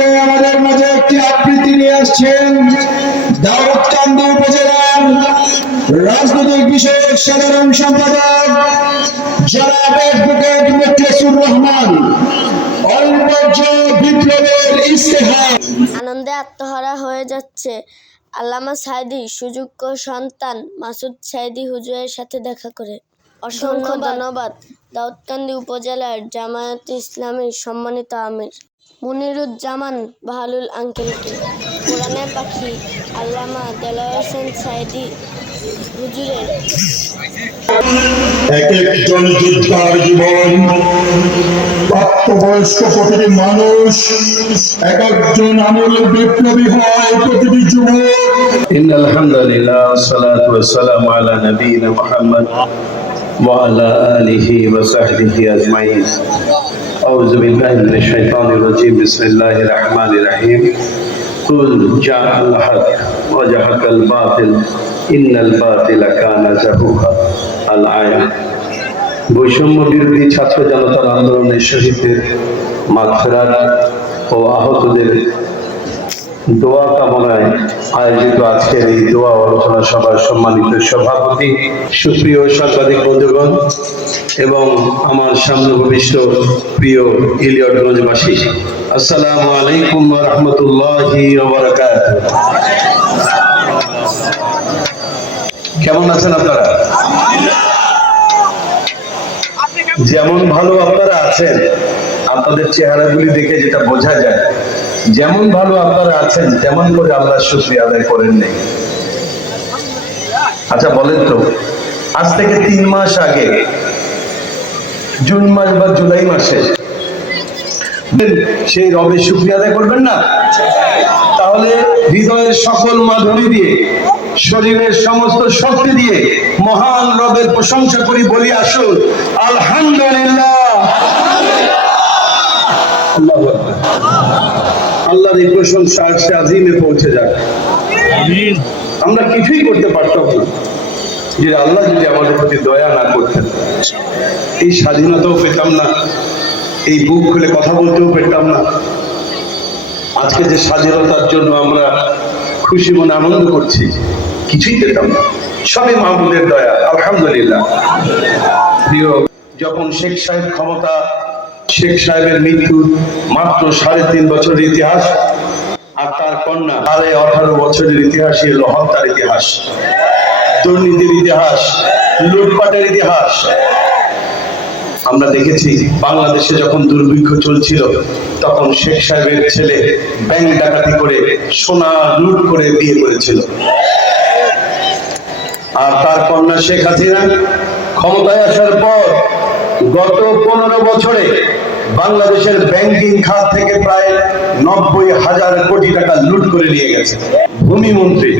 পর্যায়ে আমাদের মাঝে একটি আবৃত্তি নিয়ে আসছেন দাউদকান্দি উপজেলার রাজনৈতিক বিষয়ক সাধারণ সম্পাদক জনাব অ্যাডভোকেট মুখলেসুর রহমান। অল্পজ্য বিপ্লবের ইস্তেহার। আনন্দে আত্মহারা হয়ে যাচ্ছে আল্লামা সাঈদী সুযোগ্য সন্তান মাসুদ সাঈদী হুজুরের সাথে দেখা করে। অসংখ্য ধন্যবাদ দাউদকান্দি উপজেলার জামায়াতে ইসলামীর সম্মানিত আমির মুনিরুজ্জামান বাহালুল আঙ্কেলকে। কোরআনের পাখি আল্লামা দেলোয়ার হোসেন সাঈদী হুজুরের এক একজন যোদ্ধার জীবন, প্রাপ্তবয়স্ক প্রতিটি মানুষ, এক একজন আমূল বিপ্লবী হয় প্রতিটি যুবক। ইন্নাল হামদুলিল্লাহ ওয়াসসালাতু ওয়াসসালামু আলা নবিয়িনা মুহাম্মদ ওয়া আলা আলিহি ওয়া সাহবিহি আজমাইন। আউযু বিল্লাহি মিনাশ শাইতানির রাজীম। বিসমিল্লাহির রাহমানির রহিম। কুল জাআল হক ওয়া জাহাকাল বাতিল ইন্নাল বাতিলা কানা যাহুকা। আল আয়াত। বৈষম্য বিরোধী ছাত্র জনতার আন্দোলনের শহীদদের মাগফিরাত ও আহতদের দোয়া কামনায় আয়োজিত আজকের এই দোয়া আলোচনা সভার সম্মানিত সভাপতি, সুপ্রিয় সাংবাদিক বন্ধুগণ এবং আমার সামনে ভবিষ্য প্রিয় ইলিয়টগঞ্জবাসী, আসসালামু আলাইকুম ওয়া রাহমাতুল্লাহি ওয়া বারাকাতুহু। কেমন আছেন আপনারা? যেমন ভালো আপনারা আছেন, আপনাদের চেহারাগুলি দেখে যেটা বোঝা যায়, যেমন ভালো আপনারা আছেন তেমন করে আল্লাহর শুকরিয়া আদায় করেন নাই। আচ্ছা বলেন তো, আজ থেকে 3 মাস আগে জুন মাস বা জুলাই মাসে সেই রবের শুকরিয়া আদায় করবেন না? তাহলে হৃদয়ের সকল মাধুরী দিয়ে, শরীরের সমস্ত শক্তি দিয়ে মহান রবের প্রশংসা করি, বলি আসুন আলহামদুলিল্লাহ। আল্লাহু আকবার। আল্লাহর এই প্রশংসা আরশে আজিমে পৌঁছে যায়। আমরা কিছুই করতে পারতাম না যে আল্লাহ যদি আমাদের প্রতি দয়া না করতেন। এই স্বাধীনতাও পেতাম না, এই বুক খুলে কথা বলতেও পেতাম না। আজকে যে স্বাধীনতার জন্য আমরা খুশি মনে আনন্দ করছি, কিছুই পেতাম না, সবই মাহবুবের দয়া, আলহামদুলিল্লাহ। প্রিয়, যখন শেখ সাহেব ক্ষমতা, শেখ সাহেবের মৃত্যু মাত্র 3.5 বছরের ইতিহাস, আর তার কন্যা 18 বছরের ইতিহাস, এলো হত্যার ইতিহাস, দুর্নীতির ইতিহাস, লুটপাটের ইতিহাস। আমরা দেখেছি বাংলাদেশে যখন দুর্ভিক্ষ চলছিল তখন শেখ সাহেবের ছেলে ব্যাংক ডাকাতি করে সোনা লুট করে বিয়ে করেছিল, আর তার কন্যা শেখ হাসিনা ক্ষমতায় আসার পর গত 15 বছরে বাংলাদেশের ব্যাংকিং খাত থেকে প্রায় 90,000 কোটি টাকা লুট করে নিয়ে গেছে। ভূমি মন্ত্রী,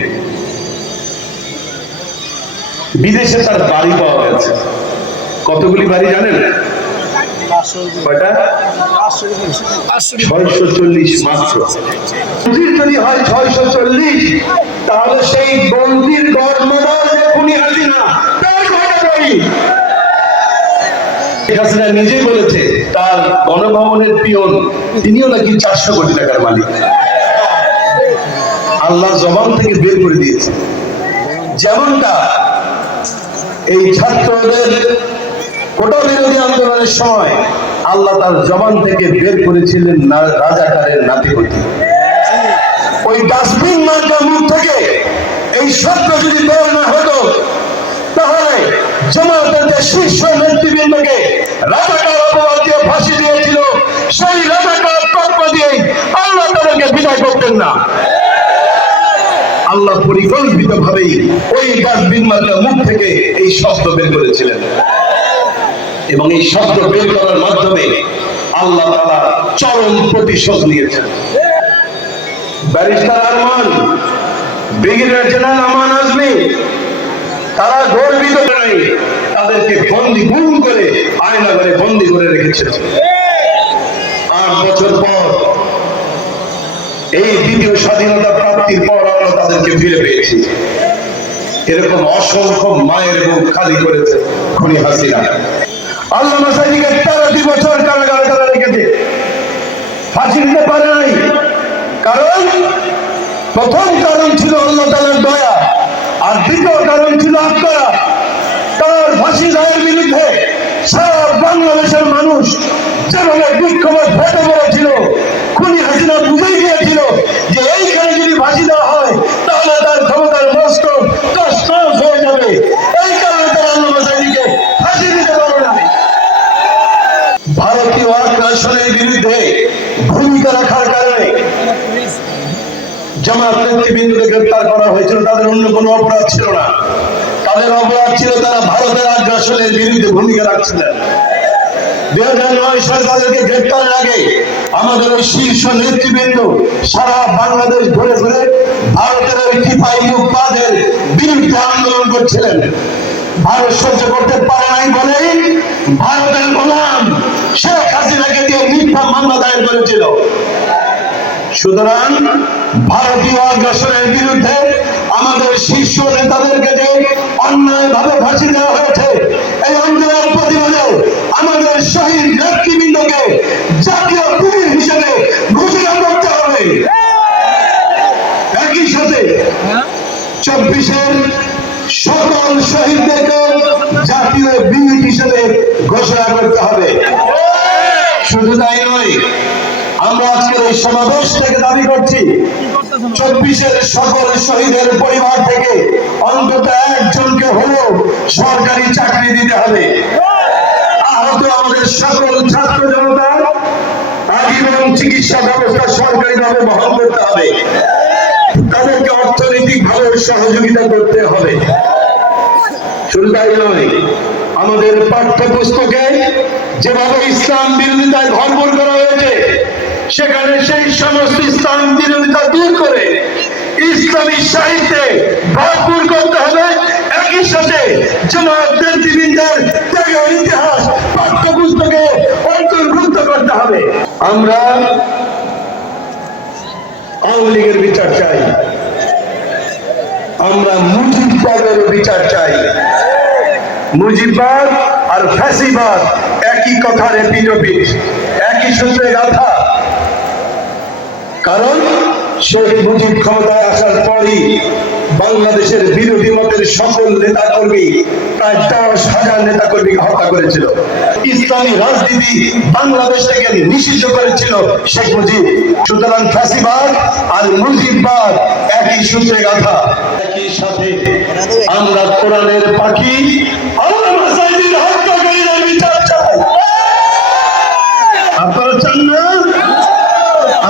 বিদেশে তার বাড়ি পাওয়া গেছে। কতগুলি বাড়ি জানেন? কয়টা? 640 মাত্র। যদি হয় 640, তাহলে সেই বন্দির গডমাদার যে খুনি হাসিনা, তার কয়টা বাড়ি? হাসিনা নিজেই বলেছে তার গণভবনের পিয়ন তিনিও নাকি 400 কোটি টাকার মালিক। আল্লাহ জবান থেকে বের করে দিয়েছে। যেমনটা এই ছাত্রদের কোটা বিরোধী আন্দোলনের সময় আল্লাহ তার জবান থেকে বের করেছিলেন রাজাকারের নাতিপতি। ওই ডাস্টবিন মার্কা মুখ থেকে এই সত্য যদি বের না হতো, তাহলে জামায়াতের যে শীর্ষ নেতৃবৃন্দকে রাজাকার অপবাদ দিয়ে ফাঁসি দিয়েছিল, সেই রাজাকার তৎপর দিয়ে আল্লাহ তাদেরকে বিদায় করতেন না। আল্লাহ পরিকল্পিত ভাবেই ওই ডাস্টবিন মার্কা মুখ থেকে এই শব্দ বের করেছিলেন, এবং এই শব্দ বের করার মাধ্যমে আল্লাহ তাআলা চরম প্রতিশোধ নিয়েছেন। ব্যারিস্টার আরমান, ব্রিগেডিয়ার জেনারেল আমান আজমি, তারা গর্বিত নাই, তাদেরকে বন্দী গুম করে আয়নাঘরে বন্দী করে রেখেছিল। 8 বছর পর এই দ্বিতীয় স্বাধীনতা প্রাপ্তির পর আমরা তাদেরকে ফিরে পেয়েছি। এরকম অসংখ্য মায়ের বুক খালি করেছে খুনি হাসিনা। আল্লামা সাঈদীকে 13 বছর কারাগারে তারা রেখেছে, ফাঁসি দিতে পারে নাই। কারণ প্রথম কারণ ছিল আল্লাহ তাআলার দয়া, আর দ্বিতীয় কারণ ছিল আপনারা। তার ফাঁসি রায়ের বিরুদ্ধে সারা বাংলাদেশের মানুষ যেভাবে বিক্ষোভে ফেটে পড়েছিল, খুনি হাসিনা বুঝেই গিয়েছিল যে এইখানে যদি ফাঁসি দেওয়া হয় তাহলে তার ক্ষমতার মস্তক তছনছ হয়ে যাবে। এই কারণে তারা আল্লামা সাঈদীকে ফাঁসি দিতে পারে না। ভারতীয় আগ্রাসনের বিরুদ্ধে ভূমিকা রাখার কারণে জামাত নেতৃবৃন্দকে গ্রেফতার করা হয়েছিল। তাদের অন্য কোনো অপরাধ ছিল না, তাদের অপরাধ ছিল তারা ভারতের আগ্রাসনের বিরুদ্ধে ভূমিকা রাখছিলেন। 2009 সালে তাদেরকে গ্রেফতারের আগে আমাদের ওই শীর্ষ নেতৃবৃন্দ সারা বাংলাদেশ ঘুরে ঘুরে ভারতের ওই টিপাই মুখপাদের বিরুদ্ধে আন্দোলন করছিলেন। ভারত সহ্য করতে পারে নাই বলেই ভারতের গোলাম শেখ হাসিনাকে দিয়ে মিথ্যা মামলা দায়ের করেছিল। সুতরাং ভারতীয় আগ্রাসনের বিরুদ্ধে আমাদের শীর্ষ নেতাদেরকে যে অন্যায়ভাবে ফাঁসি দেওয়া হয়েছে, এই অন্যায়ের প্রতিবাদে আমাদের শহীদ নেতৃবৃন্দকে জাতীয় বীর হিসেবে ঘোষণা করতে হবে। একই সাথে 24-এর সকল শহীদদেরকে জাতীয় বীর হিসেবে ঘোষণা করতে হবে। শুধু তাই নয়, আমরা আজকের এই সমাবেশ থেকে দাবি করছি 24-এর সকল শহীদের পরিবার থেকে অন্তত একজনকে হলেও সরকারি চাকরি দিতে হবে। আহত আমাদের সকল ছাত্র জনতা আজীবন চিকিৎসা ব্যবস্থা সরকারিভাবে বহন করতে হবে, তাদেরকে অর্থনৈতিকভাবে সহযোগিতা করতে হবে। শুধু তাই নয়, আমাদের পাঠ্যপুস্তকে যেভাবে ইসলাম বিরোধিতায় ভরপুর করা হয়েছে, সেখানে সেই সমস্ত ইসলাম বিরোধিতা দূর করে ইসলামী সাহিত্যে ভরপুর করতে হবে। একই সাথে জামাত নেতৃবৃন্দের ত্যাগের ইতিহাস পাঠ্যপুস্তকে অন্তর্ভুক্ত করতে হবে। আমরা আওয়ামী লীগের বিচার চাই, আমরা মুজিববাদের বিচার চাই। মুজিববাদ আর ফ্যাসিবাদ একই কথার এপিটোপিট, একই সূত্রে গাথা। কারণ শেখ মুজিব ক্ষমতায় আসার পরই বাংলাদেশের বিরোধী মতের সকল নেতাকর্মী, প্রায় 10,000 নেতাকর্মীকে হত্যা করেছিল। ইসলামী রাজনীতি বাংলাদেশ থেকে নিষিদ্ধ করেছিল শেখ মুজিব। সুতরাং ফ্যাসিবাদ আর মুজিববাদ একই সূত্রে গাথা। একই সাথে আমরা কোরআনের পাখি আল্লামা সাঈদীর হত্যাকারীদের বিচার চাই। আপনারা চান না?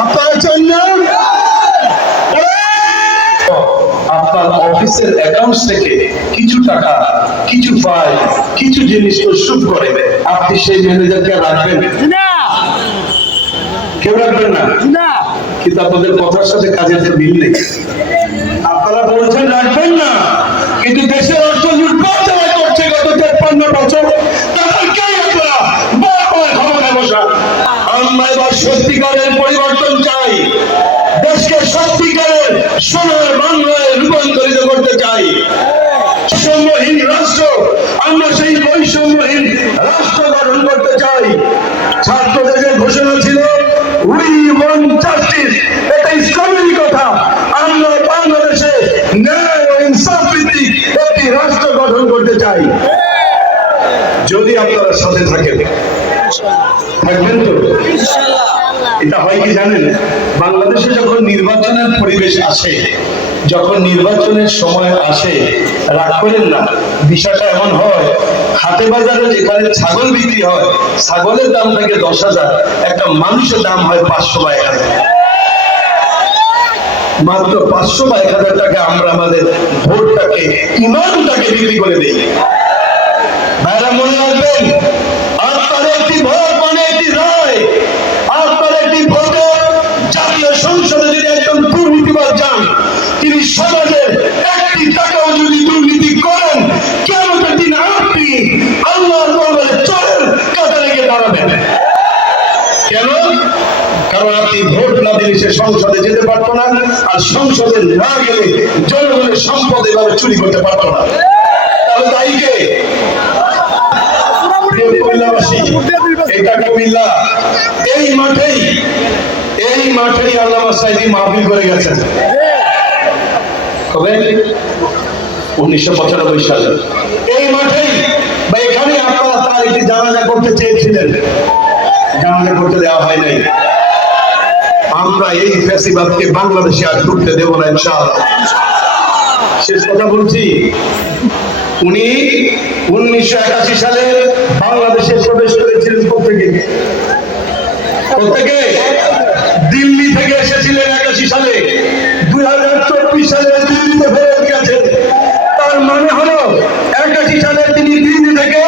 আপনারা চান না? আপনার অফিসের অ্যাকাউন্ট থেকে কিছু টাকা, কিছু ফাইল, কিছু জিনিস প্রস্তুত করে আপনি সেই ম্যানেজারকে রাখবেন না? কেউ রাখবেন না? কিন্তু আপনাদের কথার সাথে কাজের তো মিল নেই। আপনারা বলছেন রাখবেন না, কিন্তু দেশের অর্থ লুটপাট যারা করছে গত 53 বছর, তাদেরকেই আপনারা বারবার ক্ষমতায় বসান। আমরা এবার সত্যিকারের পরিবর্তন চাই, দেশকে সত্যিকারের সোনার বাংলায় রূপান্তরিত করতে চাই। বৈষম্যহীন রাষ্ট্র, আমরা সেই বৈষম্যহীন রাষ্ট্র গঠন করতে চাই। ছাত্রদের যে ঘোষণা ছিল উই ওয়ান্ট জাস্টিস, এটা ইসলামেরই কথা। আমরা বাংলাদেশে ন্যায় ও ইনসাফ ভিত্তিক একটি রাষ্ট্র গঠন করতে চাই। যদি আপনারা সাথে থাকেন, থাকবেন তো? এটা হয় কি জানেন, বাংলাদেশে যখন নির্বাচনের পরিবেশ আসে, যখন নির্বাচনের সময় আসে, রাগ করেন না, বিষয়টা এমন হয়, হাটে বাজারে যেখানে ছাগল বিক্রি হয়, ছাগলের দাম থাকে 10,000, একটা মানুষের দাম হয় 500 বা 1000। মাত্র 500 বা 1000 টাকা আমরা আমাদের ভোটটাকে, ইমানটাকে বিক্রি করে দিই। ভাইরা মনে রাখবেন, আপনার একটি ভোট মানে একটি রায়। আপনার একটি ভোটে জাতীয় সংসদে যদি একজন দুর্নীতিবাদ যান, তিনি সমাজের একটি টাকাও যদি দুর্নীতি করেন, কিয়ামতের দিন আপনি আল্লাহর দরবারে চোরের কাতারে গিয়ে দাঁড়াবেন। কেন? কারণ আপনি ভোট না দিলে সে সংসদে যেতে পারতো না, আর সংসদে না গেলে জনগণের সম্পদ এভাবে চুরি করতে পারতো না। তাহলে তাই কে? কুমিল্লাবাসী, এটা কুমিল্লা। এই মাঠেই এই মাঠেই আল্লামা সাঈদী মাহফিল করে গেছেন। কবে? 1995 সালে এই মাঠেই বা এখানে আপনারা তার একটি জানাজা করতে চেয়েছিলেন, জানাজা করতে দেওয়া হয় নাই। আমরা এই ফ্যাসিবাদকে বাংলাদেশে আর ঢুকতে দেব না ইনশাআল্লাহ। শেষ কথা বলছি, উনি 1981 সালে বাংলাদেশে প্রবেশ করেছিলেন। প্রত্যেকে দিল্লি থেকে এসেছিলেন 81 সালে, 2024 সালে দিল্লিতে ফেরত গেছেন। তার মানে হলো 81 সালে তিনি দিল্লি থেকে